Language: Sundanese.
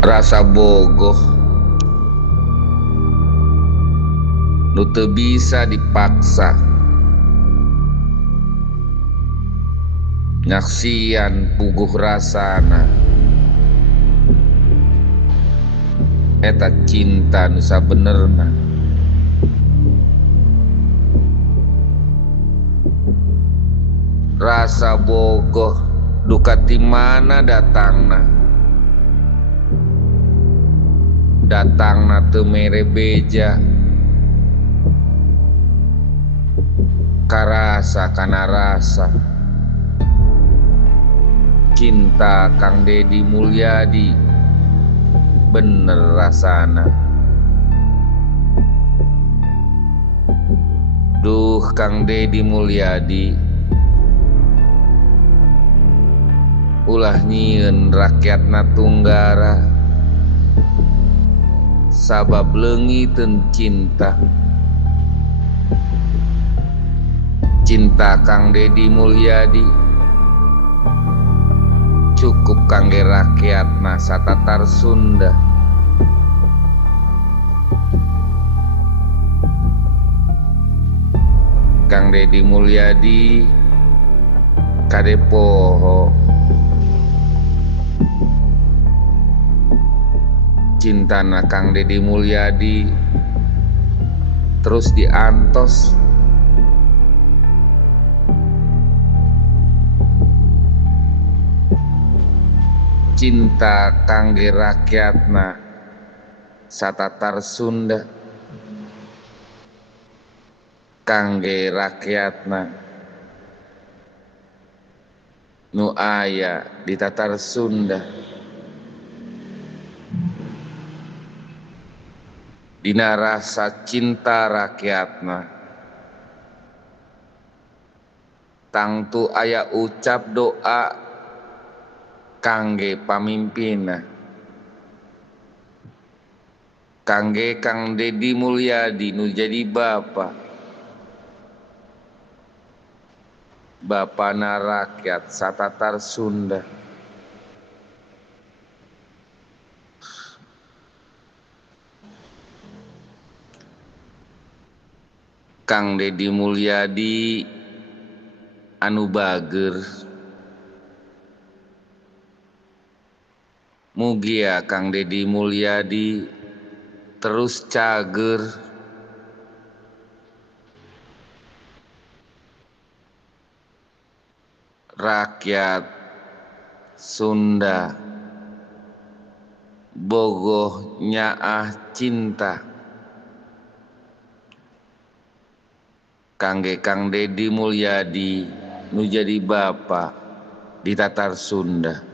Rasa bogoh nu teu bisa dipaksa, nyaksian puguh rasana eta cinta nu sabenerna. Rasa bogoh duka ti mana datangna teu mere beja, karasa kana rasa cinta Kang Deddy Mulyadi bener rasana. Duh Kang Deddy Mulyadi, ulah nyieun rakyatna Tunggara sabab leungiteun cinta. Cinta Kang Deddy Mulyadi cukup kangge rakyatna satatar Sunda. Kang Deddy Mulyadi kade poho cintana Kang Deddy Mulyadi terus diantos. Cinta kangge rakyatna satatar Sunda, kangge rakyatna nu aya di tatar Sunda. Dina rasa cinta rakyatna tangtu aya ucap doa kangge pamimpinna, kangge Kang Deddy Mulyadi nu jadi bapana rakyat satatar Sunda. Kang Deddy Mulyadi anu bager, mugia Kang Deddy Mulyadi terus cager, rakyat Sunda bogoh nyaah cinta kangge Kang Deddy Mulyadi nu jadi bapa di tatar Sunda.